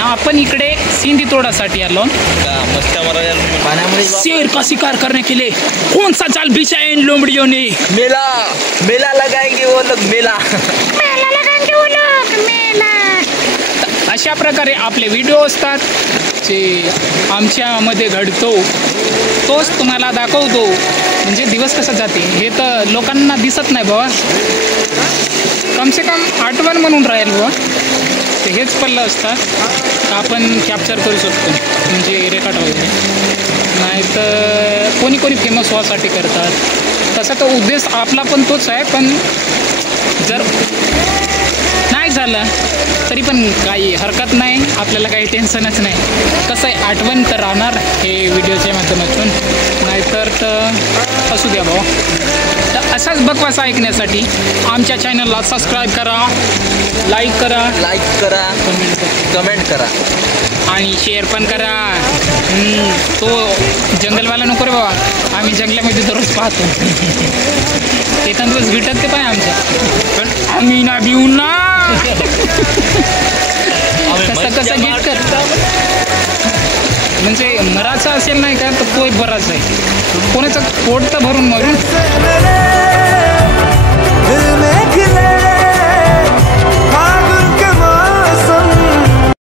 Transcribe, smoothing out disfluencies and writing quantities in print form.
अपन इकडे सिंधीतोडासाठी आलो। शेर का शिकार करने के लिए कौन सा जाल बिछा है इन लोमड़ियों ने? मेला मेला लगाएंगे वो लोग, मेला मेला लगाएंगे वो लोग, मेला। अशा प्रकारे आपले व्हिडिओ असतात जे आमच्यामध्ये घडतो तोच तुम्हाला दाखवतो। म्हणजे दिवस कसा जाते हे तर लोकांना दिसत नाही बाबा, कम से कम आठवण म्हणून राहील बाबा। ते हेच पडलं असतात आपण कॅप्चर करू शकतो, म्हणजे रेकॉर्ड वगैरे। नाहीतर कोणी कोणी फेमस व्हासाठी करतात, तसा तर उद्देश आपला पण तोच आहे। पण जर नाही झालं तरी पण काही हरकत नाही, आपल्याला काही टेन्शनच नाही। कसं आहे, आठवण तर राहणार हे व्हिडिओच्या माध्यमातून, नाहीतर तर असू द्या भाऊ। तर असाच बकवास ऐकण्यासाठी आमच्या चॅनलला सबस्क्राईब करा, लाईक करा, कमेंट करा आणि शेअर पण करा। तो जंगलवाला नको रे बाबा, आम्ही जंगलामध्ये दररोज पाहतो। एखाद दिवस भेटत ते पण आमच्या, पण आम्ही ना भिऊ ना। कसं गेट कर, म्हणजे मराचा असेल नाही का तर तो एक बराच आहे, कोणाचं पोट तर भरून मरून